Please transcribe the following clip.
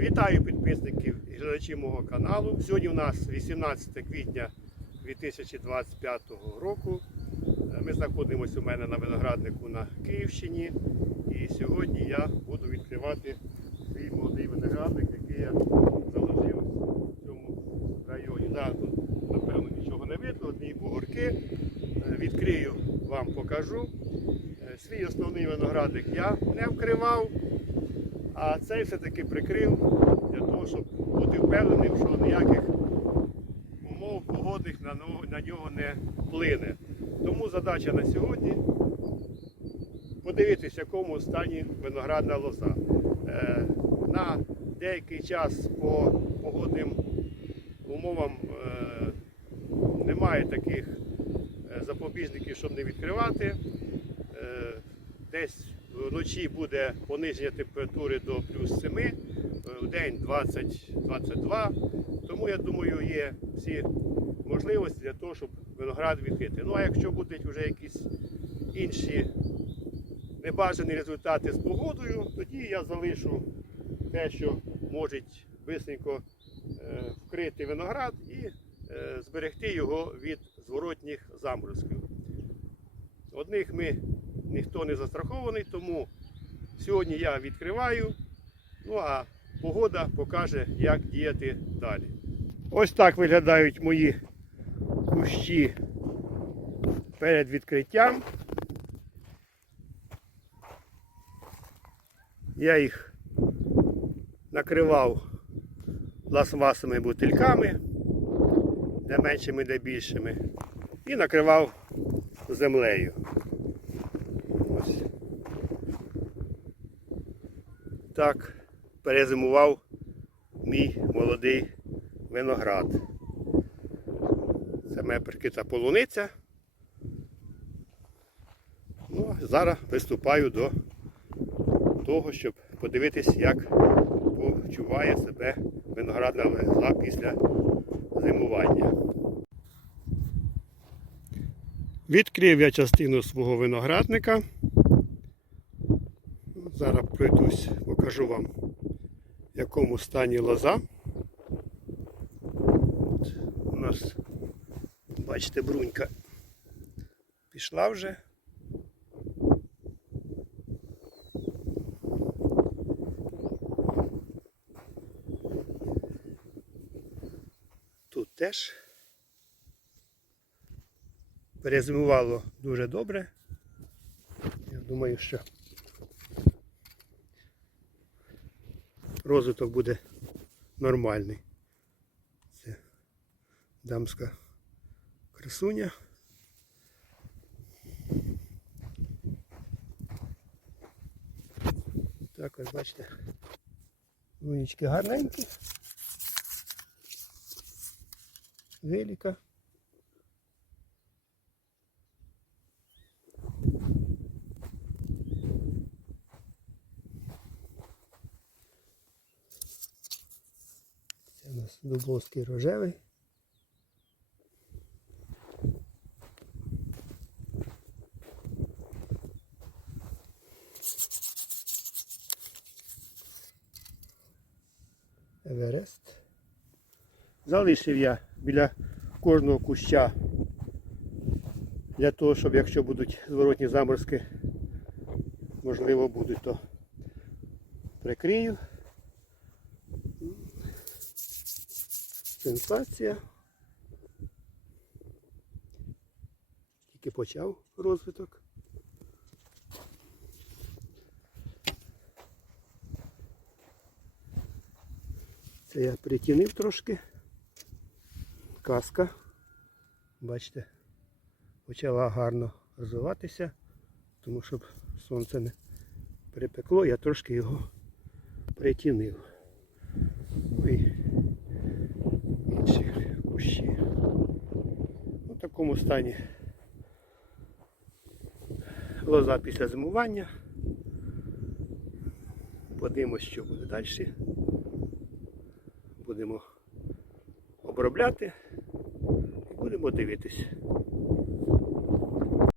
Вітаю підписників і глядачів мого каналу. Сьогодні у нас 18 квітня 2025 року. Е, Ми знаходимося у мене на винограднику на Київщині. І сьогодні я буду відкривати свій молодий виноградник, який я заложив в цьому районі. Зараз тут, напевно, нічого не видно, одні бугорки. Е, Відкрию вам покажу. Е, Свій основний виноградник я не вкривав. А цей все-таки прикрив для того, щоб бути впевненим, що ніяких умов погодних на нього, не вплине. Тому задача на сьогодні подивитися, в якому стані виноградна лоза. Е, на деякий час по погодним умовам е, немає таких е, запобіжників, щоб не відкривати. Десь вночі буде пониження температури до плюс 7, е, в день 20-22. Тому я думаю, є всі можливості для того, щоб виноград відкрити. Ну а якщо будуть вже якісь інші небажані результати з погодою, тоді я залишу те, що може бисенько е, вкрити виноград і е, зберегти його від зворотніх заморозків. Одних ми ніхто не застрахований, тому сьогодні я відкриваю. Ну а погода покаже, як діяти далі. Ось так виглядають мої кущі перед відкриттям. Я їх накривав пластмасовими бутильками, де меншими, де більшими, і накривав землею. Ось. Так перезимував мій молодий виноград. Це моя прикрита полуниця. Ну, зараз приступаю до того, щоб подивитись, як почуває себе виноградна лоза після зимування. Відкрив я частину свого виноградника. Зараз пройдусь, покажу вам, в якому стані лоза. От У нас, бачите, брунька пішла вже. Тут теж перезимувало дуже добре. Я думаю, що розвиток буде нормальний. Це дамська красуня. Так, ось бачите, вунічки гарненькі. Велика. Нас дубовський рожевий. Еверест. Залишив я біля кожного куща для того, щоб якщо будуть зворотні заморозки, можливо будуть, то прикрию. Сенсація. Тільки почав розвиток. Це я притінив трошки. Каска. Бачите, почала гарно розвиватися, тому щоб сонце не припекло, я трошки його притінив. Ну і інші кущі. У такому стані лоза після зимування. Подивимось, що буде далі. Будемо обробляти і будемо дивитись.